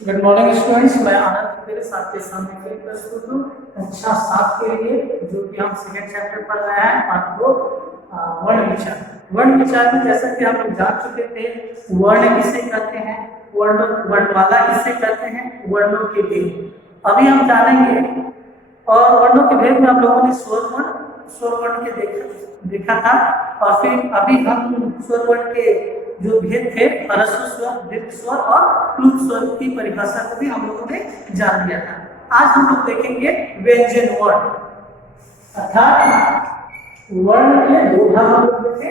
Good morning students, मैं आनंद मेरे साथ के सामने फिर प्रस्तुत हूँ कक्षा 7 के लिए, जो कि हम सेकंड चैप्टर पढ़ रहे हैं पार्ट 2 वर्ण विचार। वर्ण विचार में जैसा कि हम लोग जान चुके थे, वर्ण किसे कहते हैं, वर्णमाला किसे कहते हैं, वर्णों के भेद अभी हम जानेंगे। और वर्णों के भेद में हम लोगों ने स्वर वर्ण के देखा था, और फिर अभी हम स्वर वर्ण के जो भेद थे ह्रस्व स्वर, दीर्घ स्वर और प्लुत स्वर की परिभाषा को भी हम लोगों ने जान लिया था। आज हम लोग देखेंगे व्यंजन वर्ण, अर्थात वर्ण के दो भाग हम लोग देखे।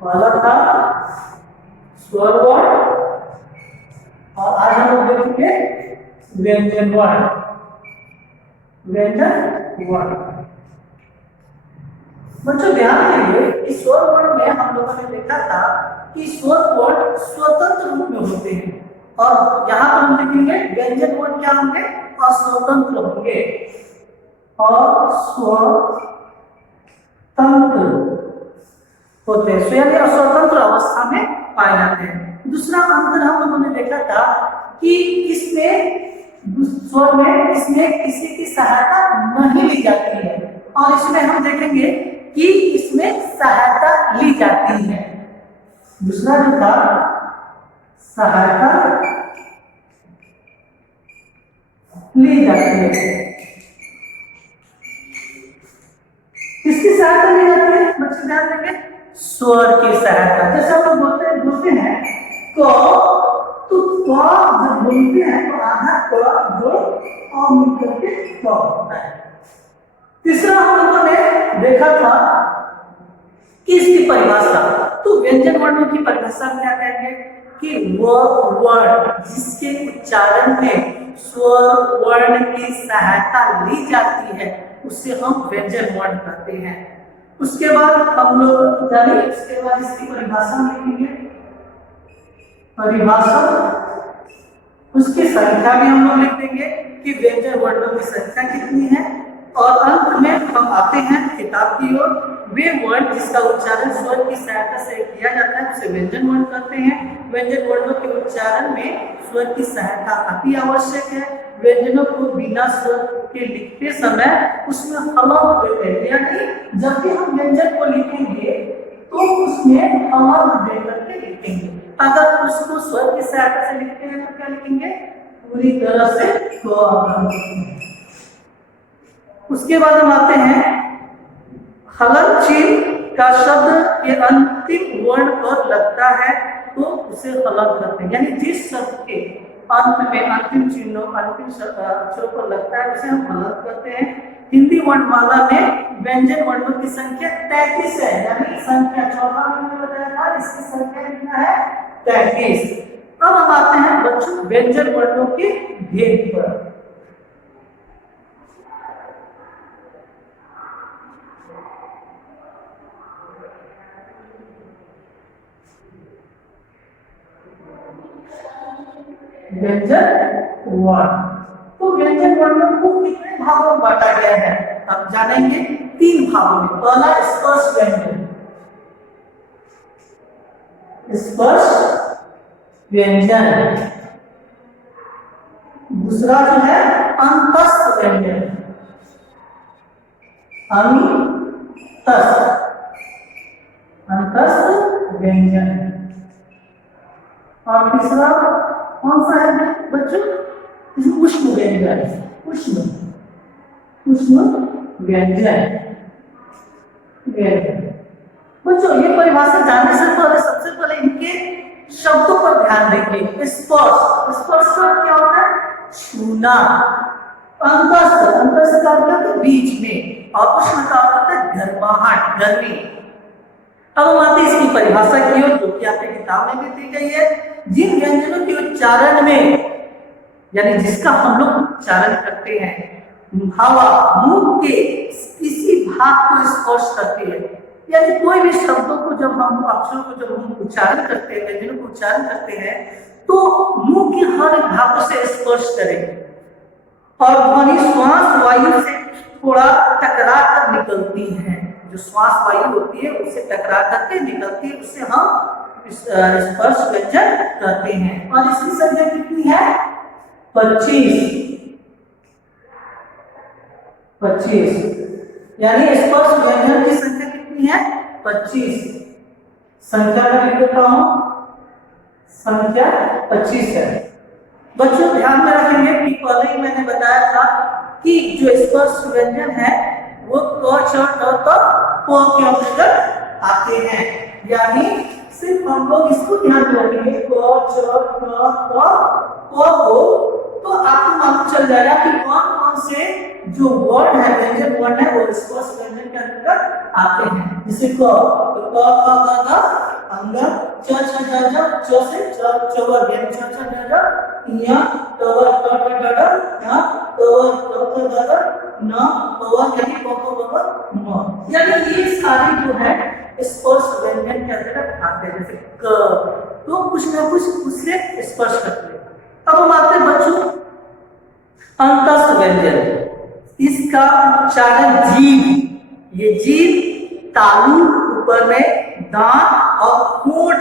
पहला था स्वर वर्ण और आज हम लोग देखेंगे व्यंजन वर्ण। व्यंजन वर्ण बच्चों ध्यान देंगे कि स्वर वर्ण में हम लोगों ने देखा था कि स्वर वर्ण स्वतंत्र रूप में होते हैं, और यहाँ पर हम देखेंगे व्यंजन वर्ण क्या होंगे, अस्वतंत्र होंगे और स्वतंत्र होते हैं, यानी अस्वतंत्र अवस्था में पाए जाते हैं। दूसरा अंतर हम लोगों ने देखा था कि इसमें स्वर में इसमें किसी की सहायता नहीं ली जाती है, और इसमें हम देखेंगे कि इसमें सहायता ली जाती है। दूसरा जो था सहायता ली जाती है, किसकी सहायता ली जाती है बच्चे ध्यान देंगे, स्वर की सहायता। जैसे हम लोग बोलते हैं तो जब बोलते हैं तो आधा क जो और मिलकर के क होता है। तीसरा हम लोगों ने देखा था कि इसकी परिभाषा, तो व्यंजन वर्णों की परिभाषा क्या कहेंगे कि वह वर्ण जिसके उच्चारण में स्वर वर्ण की सहायता ली जाती है उसे हम व्यंजन वर्ण कहते हैं। उसके बाद हम लोग जानिए, उसके बाद इसकी परिभाषा लिखेंगे, परिभाषा उसकी संख्या भी हम लोग लिख देंगे कि व्यंजन वर्णों की संख्या कितनी है, और अंत में हम आते हैं किताब की ओर। वे वर्ण जिसका उच्चारण स्वर की सहायता से किया जाता है उसे व्यंजन वर्ण कहते हैं। व्यंजन वर्णों के उच्चारण में स्वर की सहायता अति आवश्यक है। व्यंजनों को बिना स्वर के लिखते समय उसमें हलंत देते हैं, यानी जब भी हम व्यंजन को लिखेंगे तो उसमें हलंत देकर के लिखेंगे। अगर उसको स्वर की सहायता से लिखते हैं तो क्या लिखेंगे, पूरी तरह से। उसके बाद हम आते हैं हलंत चिन्ह का शब्द के अंतिम वर्ण पर लगता है तो उसे हलंत करते हैं, यानी जिस शब्द के अंत में अंतिम चिन्हों अंतिम अक्षरों पर लगता है उसे हम हलंत करते हैं। हिंदी वर्णमाला में व्यंजन वर्णों की संख्या 33 है, यानी संख्या 14 में बताया था, इसकी संख्या कितना है 33। अब हम आते हैं बच्चों व्यंजन वर्णों के भेद पर। व्यंजन वर्ण, तो व्यंजन वर्णों को कितने भागों में बांटा गया है हम जानेंगे, 3 भागों में। पहला स्पर्श व्यंजन, स्पर्श व्यंजन। दूसरा जो है अंतस्थ व्यंजन, अंतस्थ व्यंजन। और तीसरा कौन सा है बच्चों, उष्ण व्यंजन, उष्ण व्यंजन। बच्चों ये परिभाषा जानने से पहले सबसे पहले इनके शब्दों पर ध्यान देंगे। स्पर्श क्या होता है, छूना। अंतस्थ का अर्थ है बीच में, और उष्ण का अर्थ है गर्माहट, गर्मी। अब हम आते हैं इसकी परिभाषा की ओर, जो कि आपके किताब में भी दी गई है। जिन व्यंजनों के उच्चारण में, यानी जिसका हम लोग उच्चारण करते हैं, हवा मुंह के किसी भाग को स्पर्श करती है, यानी कोई भी शब्दों को जब हम अक्षरों को जब हम उच्चारण करते हैं, व्यंजनों को उच्चारण करते हैं, तो मुंह के हर एक भागों से स्पर्श करेंगे, और ध्वनि श्वास वायु से थोड़ा टकरा कर निकलती है। जो श्वास वायु होती है उससे टकरा करके निकलती है, उससे हम स्पर्श व्यंजन कहते हैं। और इसकी संख्या कितनी है? 25। यानी स्पर्श व्यंजन की संख्या कितनी है? 25। संख्या में लिख देता हूं, संख्या 25 है। बच्चों ध्यान में रखेंगे कि पहले ही मैंने बताया था कि जो स्पर्श व्यंजन है वो क छ ट त प के अंतर्गत आते हैं। यानी सिर्फ हम लोग इसको ध्यान में रखेंगे क छ ट त प को, तो आपको मालूम चल जाएगा कि कौन कौन से जो वर्ड है, व्यंजन वर्ण है, वो स्पर्श व्यंजन के अंतर्गत आते हैं। जैसे क, क ख ग घ अंग, च छ ज झ, च से चवर, यानी छ छ ज झ, य तवर ट ट ड ड, न तवर त थ द द, न पवर यानी प प ब ब म। यानी ये सारे जो है स्पर्श व्यंजन के अंतर्गत आते हैं। जैसे क, तो कुछ ना कुछ उससे स्पर्श करते हैं। अब हम आते हैं बच्चों अंतस्थ व्यंजन। इसका उच्चारण जीभ, ये जीभ तालु ऊपर में दांत और होंठ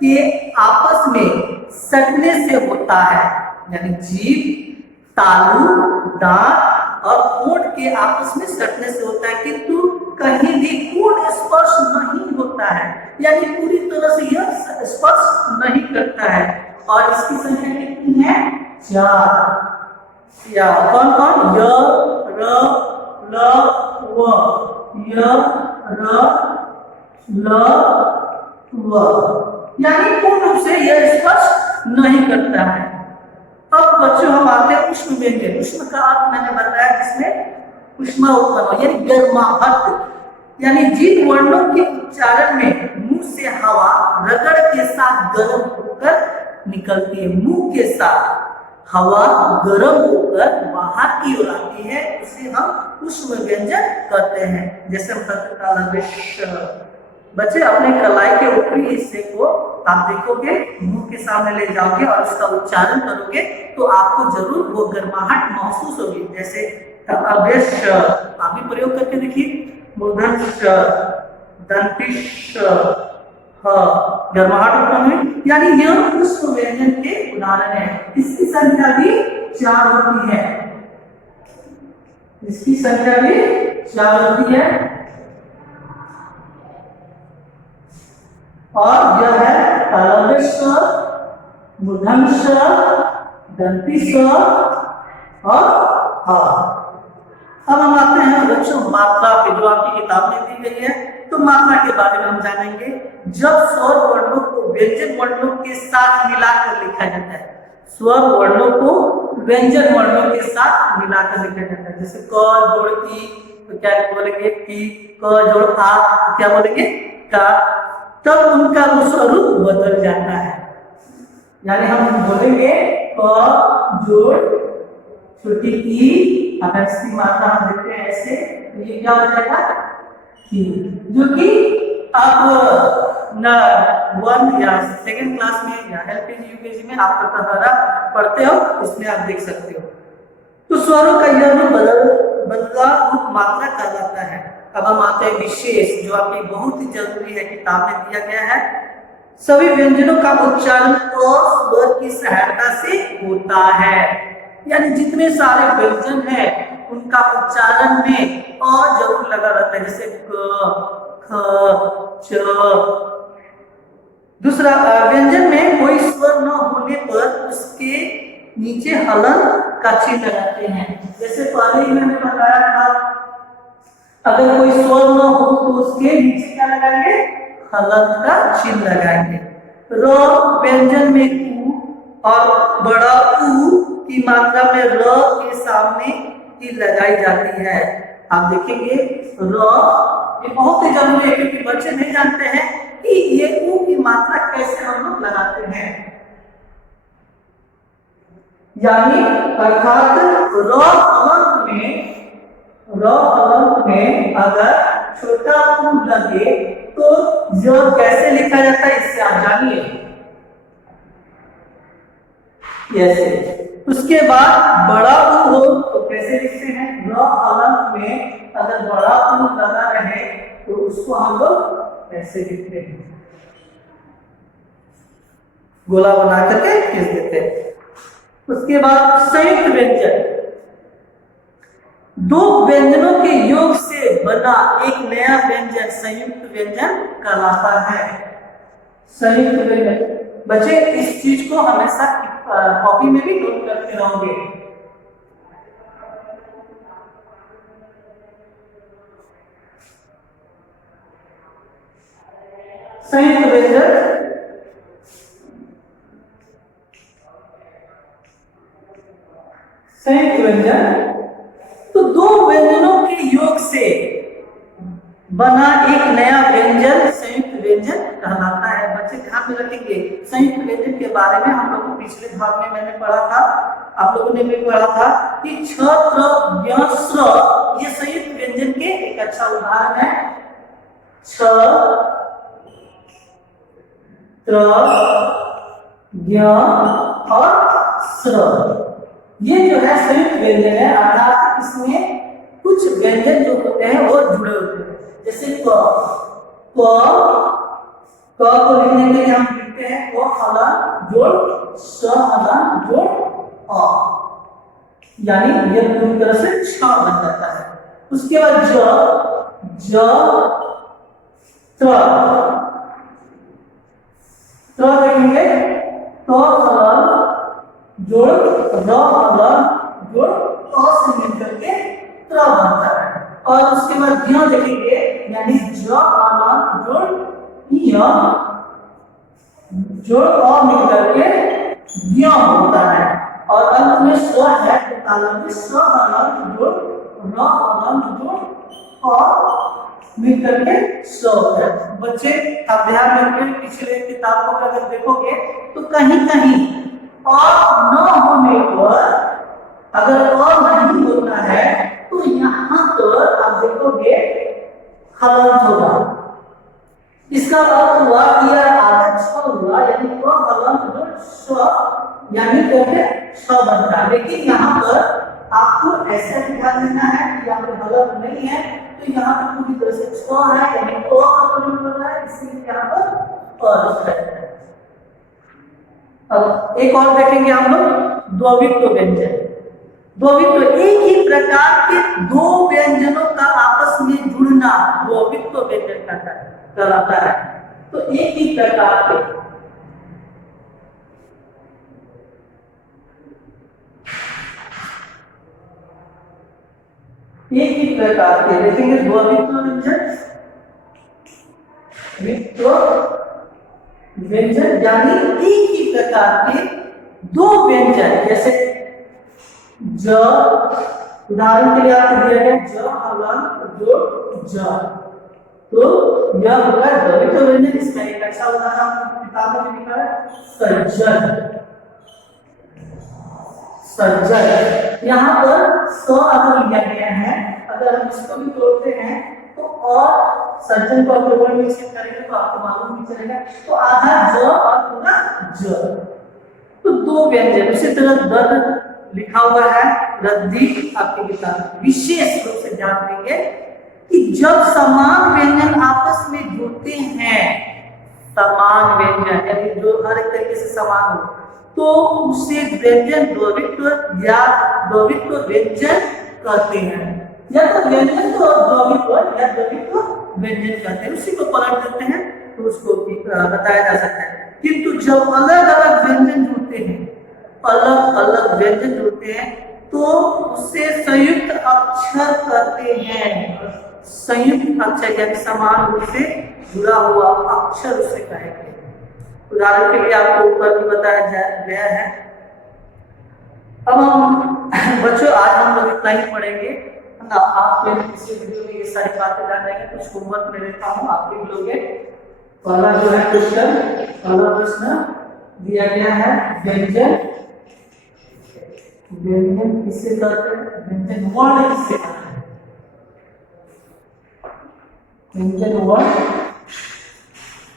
के आपस में सटने से होता है। यानी जीभ तालु दांत और होंठ के आपस में सटने से होता है, किंतु कहीं भी पूर्ण स्पर्श नहीं होता है, यानी पूरी तरह से यह स्पर्श नहीं करता है। और इसकी संख्या कितनी है? 4। या कौन कौन? य र ल व, य र ल व, यानी पूर्ण रूप से यह स्पर्श नहीं करता है। अब बच्चों हम आते हैं उष्म व्यंजन। उष्म का अर्थ मैंने बताया जिसमें उष्मा उत्पन्न हो, यानी गर्माहट। यानी जिन वर्णों के उच्चारण में मुंह से हवा रगड़ के साथ गर्म होकर निकलती है, मुंह के साथ हवा गर्म होकर बाहर की ओर आती है, उसे हम उष्म व्यंजन कहते हैं। जैसे हम कहते बच्चे अपने कलाई के ऊपरी हिस्से को आप देखोगे, मुंह के सामने ले जाओगे और उसका उच्चारण करोगे तो आपको जरूर वो गर्माहट महसूस होगी। जैसे अभ्यश, आप भी प्रयोग करके देखिए, मूर्धन्य दंतिश, गर्माहट उत्पन्न हुई, यानी यह उष्म व्यंजन के उदाहरण है। इसकी संख्या भी 4 होती है। इसकी संख्या भी 4 होती है। और यह है तालव्य, मूर्धन्य, दंती और हा। अब हम आते हैं बच्चों मात्रा पे, जो आपकी किताब में दी गई है। तो मात्रा के बारे में हम जानेंगे। जब स्वर वर्णों को व्यंजन वर्णों के साथ मिलाकर लिखा जाता है, स्वर वर्णों को व्यंजन वर्णों के साथ मिलाकर लिखा जाता है। जैसे क जोड़ की तो क्या बोलेंगे? की। क जोड़ आ तो क्या बोलेंगे? का। तब उनका वो स्वरूप बदल जाता है। यानी हम बोलेंगे क जोड़ छोटी ई, अगर इसकी मात्रा हम देखते हैं ऐसे, तो ये क्या हो जाएगा? की। जो कि आप न 1 या 2nd क्लास में या एलकेजी यूकेजी में आप तहरा पढ़ते हो, उसमें आप देख सकते हो। तो स्वरों का यह रूप बदला रूप मात्रा कहलाता है। अब हम आते हैं विशेष, जो आपकी बहुत ही जरूरी है, किताब में दिया गया है। सभी व्यंजनों का उच्चारण अ स्वर की सहायता से होता है। यानी जितने सारे व्यंजन हैं उनका उच्चारण में अ जरूर लगा रहता है। जैसे क, ख, च। दूसरा, व्यंजन में कोई स्वर न होने पर उसके नीचे हलन का चिन्ह लगाते हैं। जैसे पहले ही मैंने बताया था, अगर कोई स्वर न हो तो उसके नीचे क्या लगाएंगे? हलन का चिन्ह लगाएंगे। र व्यंजन में उ और बड़ा उ की मात्रा में र के सामने की लगाई जाती है। आप देखेंगे र, ये बहुत ही जरूरी है क्योंकि बच्चे नहीं जानते हैं कि ये उ की मात्रा कैसे हम लोग लगाते हैं। यानी अर्थात र अलंक में अगर छोटा उ लगे तो य कैसे लिखा जाता है, इससे आप जानिए। ऐसे। उसके बाद बड़ा उ हो तो कैसे लिखते हैं? र अलंक में अगर बड़ा उ लगा रहे तो उसको हम लोग ऐसे लिखते हैं। गोला बना करके खींच देते हैं। उसके बाद संयुक्त व्यंजन, दो व्यंजनों के योग से बना एक नया व्यंजन संयुक्त व्यंजन कहलाता है। संयुक्त व्यंजन बच्चे इस चीज को हमेशा कॉपी में भी नोट करते रहोगे। संयुक्त व्यंजन संयुक्त व्यंजन तो दो व्यंजनों के योग से बना एक नया व्यंजन संयुक्त व्यंजन कहलाता है। बच्चे ध्यान में रखेंगे, संयुक्त व्यंजन के बारे में हम लोग को पिछले भाग में मैंने पढ़ा था, आप लोगों ने भी पढ़ा था कि छ त्र ज्ञ स्र ये संयुक्त व्यंजन के एक अच्छा उदाहरण है। छ त्र ज्ञ और स्र ये जो है संयुक्त व्यंजन है, अर्थात इसमें कुछ व्यंजन जो होते हैं वो जुड़े होते हैं। जैसे क को लिखने के लिए हम लिखते हैं क हलन जोड़ स हलन जोड़ अ, यानी ये पूरी तरह से छ बन जाता है। उसके बाद ज त्र देखेंगे तो हलन जोड़ र हलन जोड़ अ से मिलकर के त्र बनता है। और उसके बाद ज्ञ देखेंगे यानी ज हलन जोड़ य जोड़ अ मिलकर के ज्ञ होता है। और अंत में स है तो तालन में स हलन जोड़ र हलन जोड़ अ मिलकर के स होता है। बच्चे आप ध्यान रखें, पिछले किताबों को अगर देखोगे तो कहीं कहीं और न होने पर, अगर और नहीं होता है तो यहाँ पर आप देखोगे हलंत होगा। इसका अर्थ हुआ कि यह आधा छ हुआ, यानी क हलंत जो स यानी कहते छ बनता है। लेकिन यहाँ पर आपको ऐसा ध्यान देना है कि यहाँ पर हलंत नहीं है, तो यहाँ पर पूरी तरह से छ है, यानी अ का प्रयोग कर रहा है, इसलिए यहाँ पर अ लिखा है। अब एक और देखेंगे हम लोग द्वित्व व्यंजन। द्वित्व एक ही प्रकार के दो व्यंजनों का आपस में जुड़ना द्वित्व व्यंजन कहलाता है। तो एक ही प्रकार के देखेंगे द्वित्व व्यंजन, व्यंजन यानी एक ही प्रकार के दो व्यंजन, जैसे ज उदाहरण के लिए आपको दिया गया ज हलन जोड़ ज, तो यह होगा द्वित्व व्यंजन। इसका एक अच्छा उदाहरण आपको किताब में लिखा है सज्जन। सज्जन यहाँ पर स अगर लिया गया है, अगर हम इसको भी तोड़ते हैं तो और सज्जन को अगर वर्ड में चेक करेंगे तो आपको मालूम भी चलेगा, तो आधा ज और पूरा ज, तो दो व्यंजन। उसी तरह दद लिखा हुआ है रद्दी आपके किताब, विशेष रूप से ध्यान देंगे कि जब समान व्यंजन आपस में जुड़ते हैं, समान व्यंजन यानी जो हर एक तरीके से समान हो, तो उसे व्यंजन द्वित्व या द्वित्व व्यंजन कहते हैं। या तो व्यंजन को द्वित्व या द्वित्व व्यंजन कहते हैं। उसी को पलट देते हैं तो उसको बताया जा सकता है। किंतु जब अलग अलग व्यंजन जुड़ते हैं, अलग अलग व्यंजन जुड़ते हैं, तो उसे संयुक्त अक्षर कहते हैं। संयुक्त अक्षर यानी समान रूप से जुड़ा हुआ अक्षर उसे कहेंगे। उदाहरण के लिए आपको ऊपर भी बताया गया है। अब हम बच्चों आज हम लोग इतना ही पढ़ेंगे ना। आप इसी वीडियो में ये सारी बातें जान लेंगे। कुछ होमवर्क में देता हूँ, आप लिख लोगे। पहला जो है क्वेश्चन, पहला प्रश्न दिया गया है व्यंजन, व्यंजन किसे कहते हैं, व्यंजन वर्ण किसे कहते हैं, व्यंजन वर्ण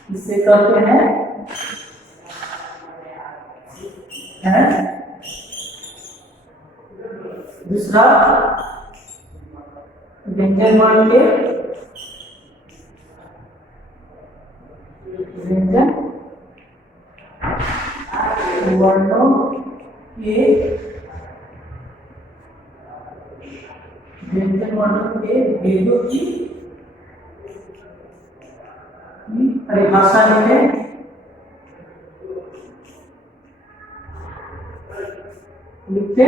किसे कहते हैं। दूसरा व्यंजन वर्ण के व्यंजन वर्णों के व्यंजन वर्णों के भेदों की परिभाषा लिखें। लिखते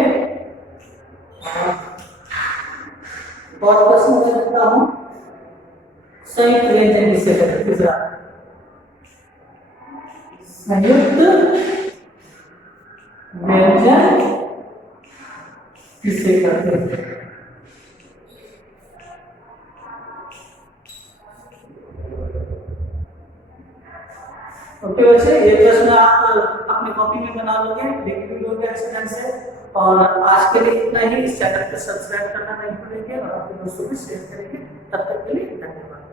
और प्रश्न मैं लिखता हूं, संयुक्त व्यंजन किसे कहते हैं? तीसरा, संयुक्त व्यंजन किसे कहते हैं? ओके बच्चे, ये प्रश्न आप अपनी कॉपी में बना लोगे, लिख भी लोगे अच्छे ढंग से। और आज के लिए इतना ही। इस चैनल को सब्सक्राइब करना नहीं भूलेंगे और अपने दोस्तों को शेयर करेंगे। तब तक के लिए धन्यवाद।